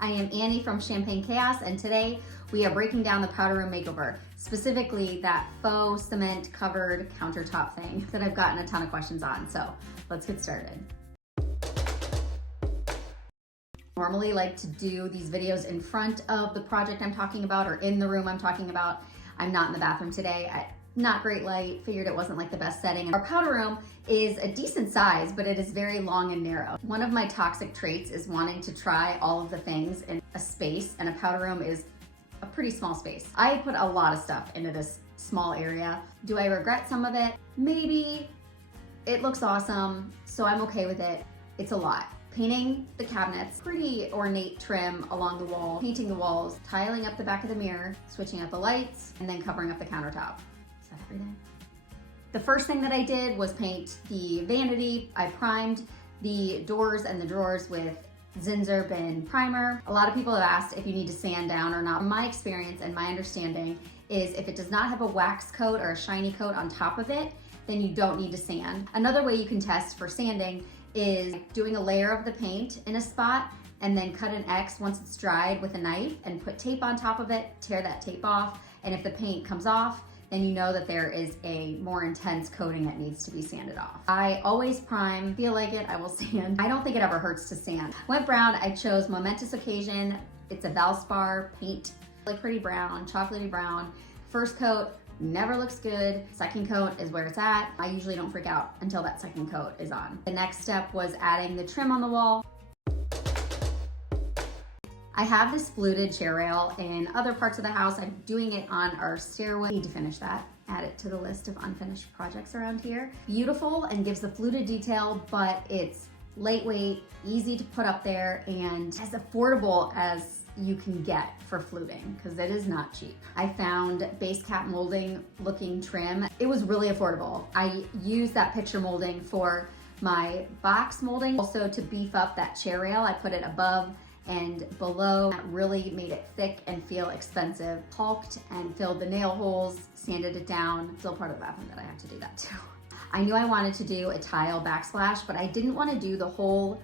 I am Annie from Champagne Chaos, and today we are breaking down the powder room makeover, specifically that faux cement covered countertop thing that I've gotten a ton of questions on. So let's get started. Normally like to do these videos in front of the project I'm talking about or in the room I'm talking about. I'm not in the bathroom today. Not great light, figured it wasn't like the best setting. Our powder room is a decent size, but it is very long and narrow. One of my toxic traits is wanting to try all of the things in a space, and a powder room is a pretty small space. I put a lot of stuff into this small area. Do I regret some of it? Maybe. It looks awesome, so I'm okay with it. It's a lot. Painting the cabinets, pretty ornate trim along the wall, painting the walls, tiling up the back of the mirror, switching out the lights, and then covering up the countertop. Is that everything? The first thing that I did was paint the vanity. I primed the doors and the drawers with Zinsser Bin primer. A lot of people have asked if you need to sand down or not. My experience and my understanding is if it does not have a wax coat or a shiny coat on top of it, then you don't need to sand. Another way you can test for sanding is doing a layer of the paint in a spot and then cut an X once it's dried with a knife and put tape on top of it, tear that tape off, and if the paint comes off, then you know that there is a more intense coating that needs to be sanded off. I always prime, feel like it, I will sand. I don't think it ever hurts to sand. Went brown, I chose Momentous Occasion. It's a Valspar paint, like pretty brown, chocolatey brown. First coat, never looks good. Second coat is where it's at. I usually don't freak out until that second coat is on. The next step was adding the trim on the wall. I have this fluted chair rail in other parts of the house. I'm doing it on our stairway. Need to finish that. Add it to the list of unfinished projects around here. Beautiful and gives the fluted detail, but it's lightweight, easy to put up there, and as affordable as you can get for fluting, because it is not cheap. I found base cap molding looking trim. It was really affordable. I used that picture molding for my box molding. Also to beef up that chair rail, I put it above and below. That really made it thick and feel expensive. Caulked and filled the nail holes, sanded it down. Still part of the bathroom that I have to do that too. I knew I wanted to do a tile backsplash, but I didn't want to do the whole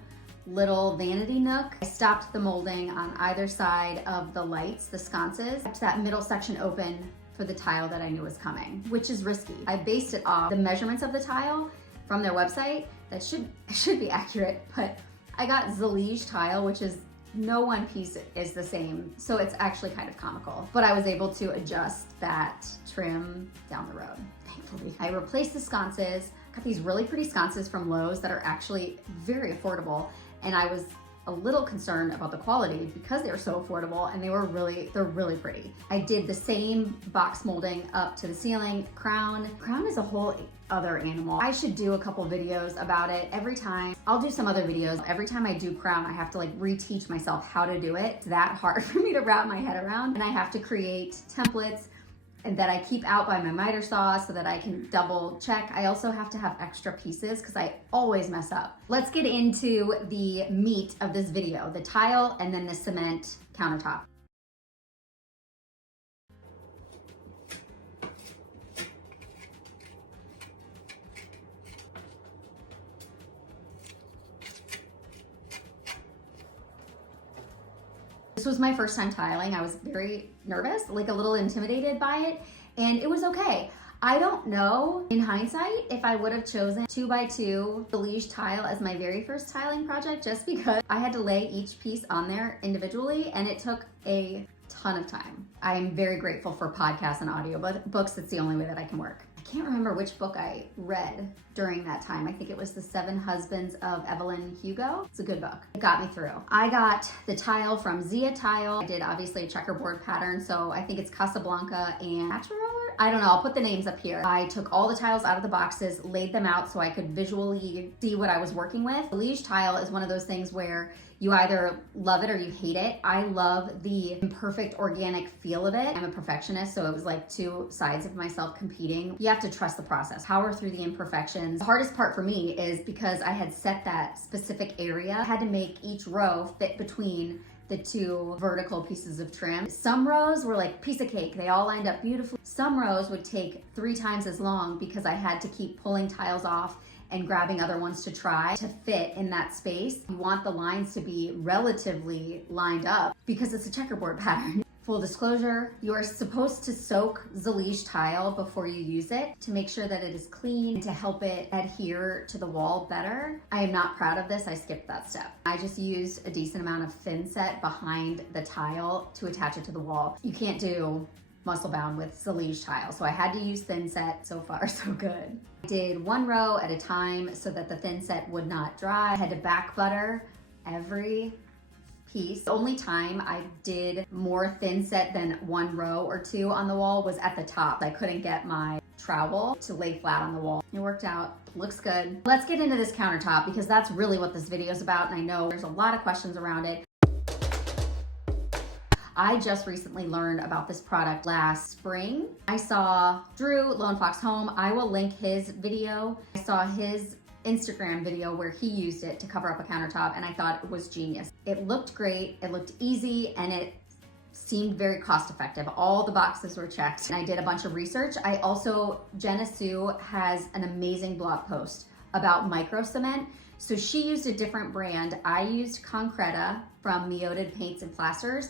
little vanity nook. I stopped the molding on either side of the lights, the sconces, kept that middle section open for the tile that I knew was coming, which is risky. I based it off the measurements of the tile from their website. That should be accurate, but I got Zalige tile, which is no one piece is the same, so it's actually kind of comical. But I was able to adjust that trim down the road, thankfully. I replaced the sconces, got these really pretty sconces from Lowe's that are actually very affordable, and I was a little concerned about the quality because they were so affordable, and they're really pretty. I did the same box molding up to the ceiling. Crown is a whole other animal. I should do a couple videos about it. Every time, I'll do some other videos. Every time I do crown, I have to like reteach myself how to do it. It's that hard for me to wrap my head around, and I have to create templates and that I keep out by my miter saw so that I can double check. I also have to have extra pieces because I always mess up. Let's get into the meat of this video, the tile and then the cement countertop. This was my first time tiling. I was very nervous, like a little intimidated by it, and it was okay. I don't know, in hindsight, if I would have chosen 2x2 Zalige tile as my very first tiling project, just because I had to lay each piece on there individually, and it took a ton of time. I am very grateful for podcasts and audio books. That's the only way that I can work. I can't remember which book I read during that time. I think it was The 7 Husbands of Evelyn Hugo. It's a good book. It got me through. I got the tile from Zia Tile. I did obviously a checkerboard pattern, so I think it's Casablanca and Natural. I don't know, I'll put the names up here. I took all the tiles out of the boxes, laid them out so I could visually see what I was working with. The Zalige tile is one of those things where you either love it or you hate it. I love the imperfect organic feel of it. I'm a perfectionist, so it was like two sides of myself competing. You have to trust the process, power through the imperfections. The hardest part for me is because I had set that specific area, I had to make each row fit between the two vertical pieces of trim. Some rows were like piece of cake. They all lined up beautifully. Some rows would take 3 times as long because I had to keep pulling tiles off and grabbing other ones to try to fit in that space. You want the lines to be relatively lined up because it's a checkerboard pattern. Full disclosure, you are supposed to soak Zalige tile before you use it to make sure that it is clean and to help it adhere to the wall better. I am not proud of this, I skipped that step. I just used a decent amount of thin set behind the tile to attach it to the wall. You can't do muscle bound with Zalige tile, so I had to use thin set. So far, so good. I did one row at a time so that the thin set would not dry. I had to back butter every piece. The only time I did more thin set than one row or two on the wall was at the top. I couldn't get my trowel to lay flat on the wall. It worked out, looks good. Let's get into this countertop because that's really what this video is about, and I know there's a lot of questions around it. I just recently learned about this product last spring. I saw Drew, Lowe & Fox Home. I will link his video. I saw his Instagram video where he used it to cover up a countertop, and I thought it was genius. It looked great, it looked easy, and it seemed very cost effective. All the boxes were checked. And I did a bunch of research. Jenna Sue has an amazing blog post about micro cement. So she used a different brand. I used Concreta from Meoded Paints and Plasters.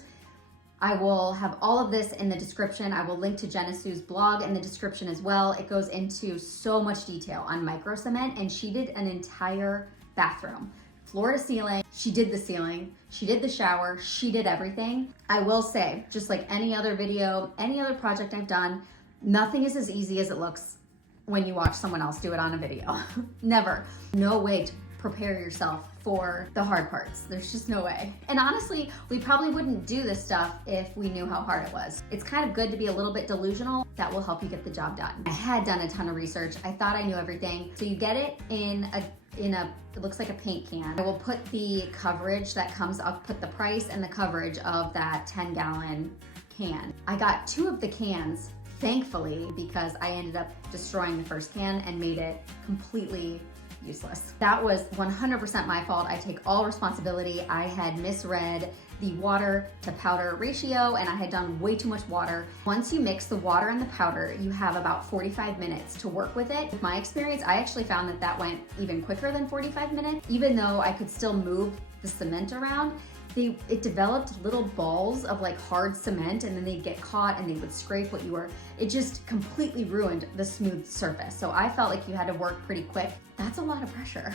I will have all of this in the description. I will link to Jenna Sue's blog in the description as well. It goes into so much detail on micro cement, and she did an entire bathroom, floor to ceiling. She did the ceiling, she did the shower, she did everything. I will say, just like any other video, any other project I've done, nothing is as easy as it looks when you watch someone else do it on a video. Never. No way to prepare yourself for the hard parts. There's just no way. And honestly, we probably wouldn't do this stuff if we knew how hard it was. It's kind of good to be a little bit delusional. That will help you get the job done. I had done a ton of research. I thought I knew everything. So you get it in a it looks like a paint can. I will put the coverage that comes, I'll put the price and the coverage of that 10-gallon can. I got 2 of the cans, thankfully, because I ended up destroying the first can and made it completely useless. That was 100% my fault. I take all responsibility. I had misread the water to powder ratio, and I had done way too much water. Once you mix the water and the powder, you have about 45 minutes to work with it. With my experience, I actually found that that went even quicker than 45 minutes. Even though I could still move the cement around, it developed little balls of like hard cement, and then they'd get caught and they would scrape what you were. It just completely ruined the smooth surface. So I felt like you had to work pretty quick. That's a lot of pressure.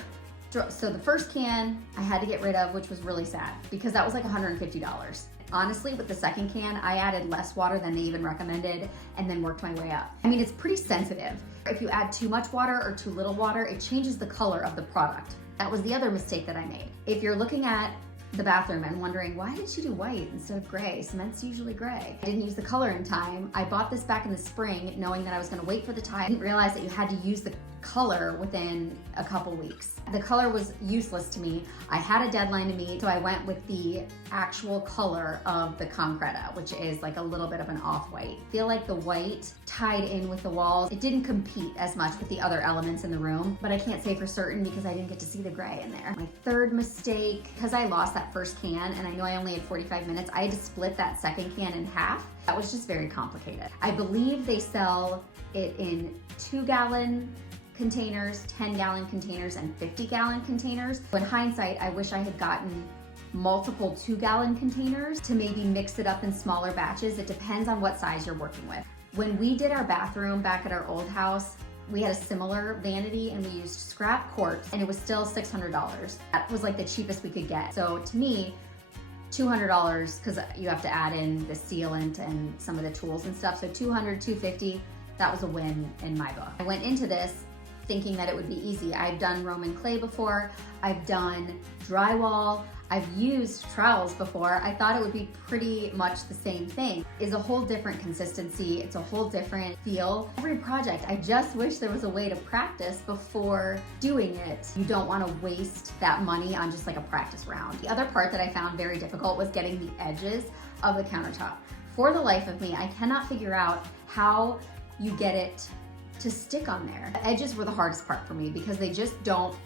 So the first can I had to get rid of, which was really sad because that was like $150. Honestly, with the second can, I added less water than they even recommended and then worked my way up. I mean, it's pretty sensitive. If you add too much water or too little water, it changes the color of the product. That was the other mistake that I made. If you're looking at the bathroom and wondering, why did she do white instead of gray? Cement's usually gray. I didn't use the color in time. I bought this back in the spring knowing that I was gonna wait for the tile. I didn't realize that you had to use the color within a couple weeks. The color was useless to me. I had a deadline to meet, so I went with the actual color of the Concreta, which is like a little bit of an off-white. I feel like the white tied in with the walls. It didn't compete as much with the other elements in the room, but I can't say for certain because I didn't get to see the gray in there. My third mistake, because I lost that first can and I know I only had 45 minutes, I had to split that second can in half. That was just very complicated. I believe they sell it in 2-gallon containers, 10-gallon containers, and 50-gallon containers. In hindsight, I wish I had gotten multiple 2-gallon containers to maybe mix it up in smaller batches. It depends on what size you're working with. When we did our bathroom back at our old house, we had a similar vanity and we used scrap quartz and it was still $600. That was like the cheapest we could get. So to me, $200, because you have to add in the sealant and some of the tools and stuff. So $200, $250, that was a win in my book. I went into this thinking that it would be easy. I've done Roman clay before, I've done drywall, I've used trowels before. I thought it would be pretty much the same thing. It's a whole different consistency, it's a whole different feel. Every project, I just wish there was a way to practice before doing it. You don't want to waste that money on just like a practice round. The other part that I found very difficult was getting the edges of the countertop. For the life of me, I cannot figure out how you get it to stick on there. The edges were the hardest part for me because they just don't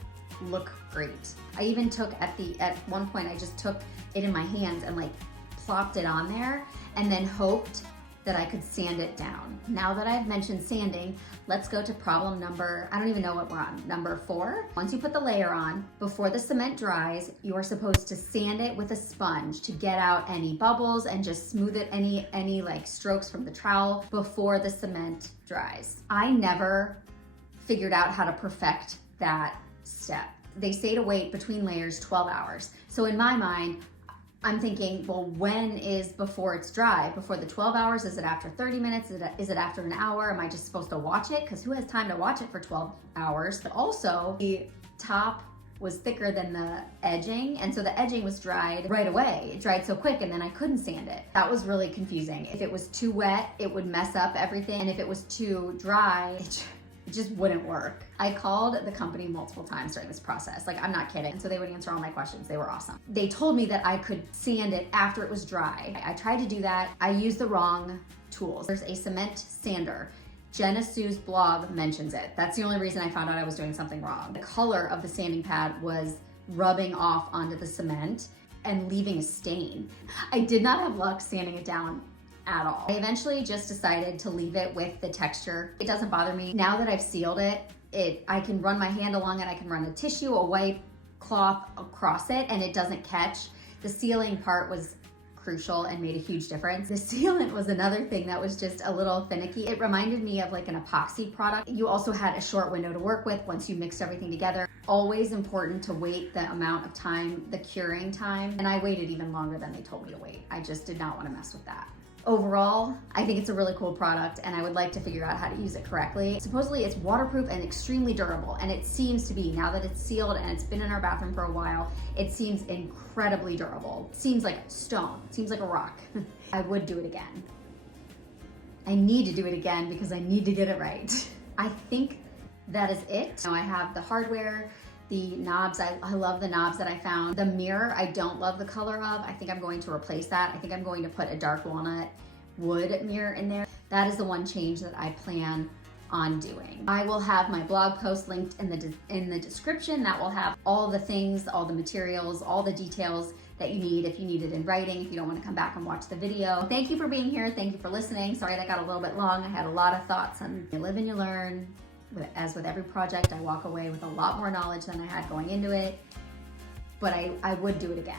look great. I even took at one point I just took it in my hands and like plopped it on there and then hoped that I could sand it down. Now that I've mentioned sanding, let's go to problem number, I don't even know what we're on, number 4. Once you put the layer on, before the cement dries, you are supposed to sand it with a sponge to get out any bubbles and just smooth it, any like strokes from the trowel before the cement dries. I never figured out how to perfect that step. They say to wait between layers 12 hours. So in my mind, I'm thinking, well, when is before it's dry? Before the 12 hours? Is it after 30 minutes? Is it after an hour? Am I just supposed to watch it? Because who has time to watch it for 12 hours? But also, the top was thicker than the edging, and so the edging was dried right away. It dried so quick, and then I couldn't sand it. That was really confusing. If it was too wet, it would mess up everything, and if it was too dry, it just wouldn't work. I called the company multiple times during this process. Like, I'm not kidding. And so they would answer all my questions. They were awesome. They told me that I could sand it after it was dry. I tried to do that. I used the wrong tools. There's a cement sander. Jenna Sue's blog mentions it. That's the only reason I found out I was doing something wrong. The color of the sanding pad was rubbing off onto the cement and leaving a stain. I did not have luck sanding it down at all. I eventually just decided to leave it with the texture. It doesn't bother me. Now that I've sealed it, I can run my hand along it, I can run a tissue, a white cloth across it, and it doesn't catch. The sealing part was crucial and made a huge difference. The sealant was another thing that was just a little finicky. It reminded me of like an epoxy product. You also had a short window to work with once you mixed everything together. Always important to wait the amount of time, the curing time, and I waited even longer than they told me to wait. I just did not want to mess with that. Overall, I think it's a really cool product, and I would like to figure out how to use it correctly. Supposedly it's waterproof and extremely durable, and it seems to be, now that it's sealed and it's been in our bathroom for a while, it seems incredibly durable. It seems like stone, it seems like a rock. I would do it again. I need to do it again because I need to get it right. I think that is it. Now I have the hardware, the knobs, I love the knobs that I found. The mirror, I don't love the color of. I think I'm going to replace that. I think I'm going to put a dark walnut wood mirror in there. That is the one change that I plan on doing. I will have my blog post linked in the description. That will have all the things, all the materials, all the details that you need if you need it in writing, if you don't want to come back and watch the video. Thank you for being here. Thank you for listening. Sorry that got a little bit long. I had a lot of thoughts, and you live and you learn. As with every project, I walk away with a lot more knowledge than I had going into it, but I would do it again.